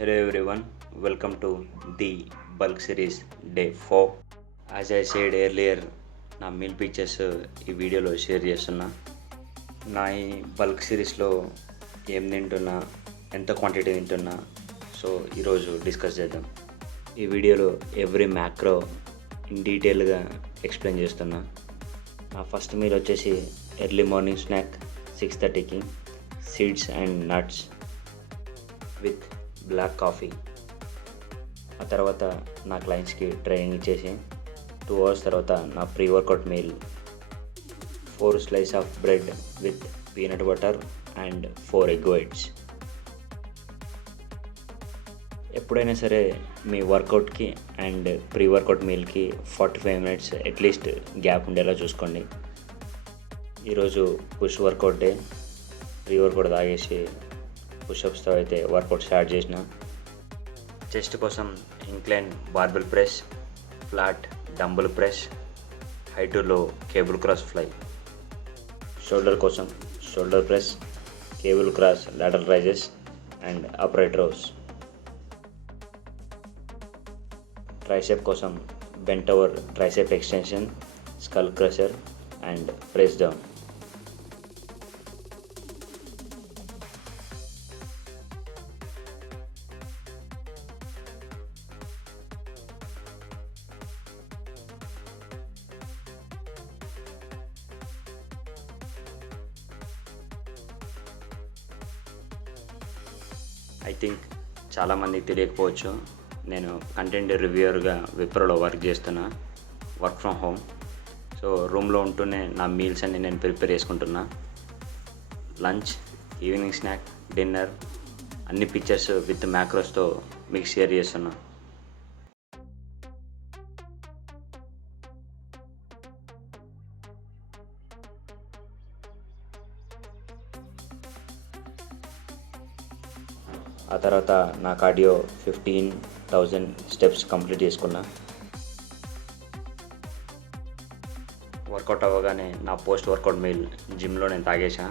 Hello everyone, welcome to the bulk series day 4. As I said earlier, నా meal pictures ఈ వీడియోలో share చేస్తున్నా. నా ఈ బల్క్ సిరీస్లో ఏం తింటున్నా, ఎంత క్వాంటిటీ తింటున్నా, సో ఈరోజు డిస్కస్ చేద్దాం. ఈ వీడియోలో ఎవ్రీ మ్యాక్రో ఇన్ డీటెయిల్గా ఎక్స్ప్లెయిన్ చేస్తున్నా. నా ఫస్ట్ మీల్ వచ్చేసి ఎర్లీ మార్నింగ్ స్నాక్ 6:30కి seeds and nuts with black coffee. ఆ తర్వాత నా క్లయింట్స్కి ట్రైనింగ్ ఇచ్చేసి 2 hours తర్వాత నా pre workout meal 4 slices of bread with peanut butter and 4 egg whites. ఎప్పుడైనా సరే మీ వర్కౌట్కి అండ్ ప్రీ వర్కౌట్ మీల్కి 45 minutes అట్లీస్ట్ గ్యాప్ ఉండేలా చూసుకోండి. ఈరోజు push workout day. Pre workout తాగేసి పుషప్స్తో అయితే వర్కౌట్ స్టార్ట్ చేసిన. చెస్ట్ కోసం incline barbell press, flat dumbbell press, high to low cable cross fly. Shoulder కోసం shoulder press, cable cross lateral raises and upright rows. Tricep కోసం bent over tricep extension, skull crusher and press down. I think చాలామందికి తెలియకపోవచ్చు, నేను content రివ్యూవర్గా విప్రోలో work చేస్తున్నా, work from home. So రూమ్లో ఉంటూనే నా meals అన్ని నేను ప్రిపేర్ చేసుకుంటున్నా. లంచ్, ఈవినింగ్ స్నాక్, డిన్నర్ అన్ని పిక్చర్స్ విత్ మ్యాక్రోస్తో మీకు షేర్ చేస్తున్నా. ఆ తర్వాత నా కార్డియో 15,000 స్టెప్స్ కంప్లీట్ చేసుకున్నా. వర్కౌట్ అవ్వగానే నా పోస్ట్ వర్కౌట్ మీల్ జిమ్లో నేను తాగేసా.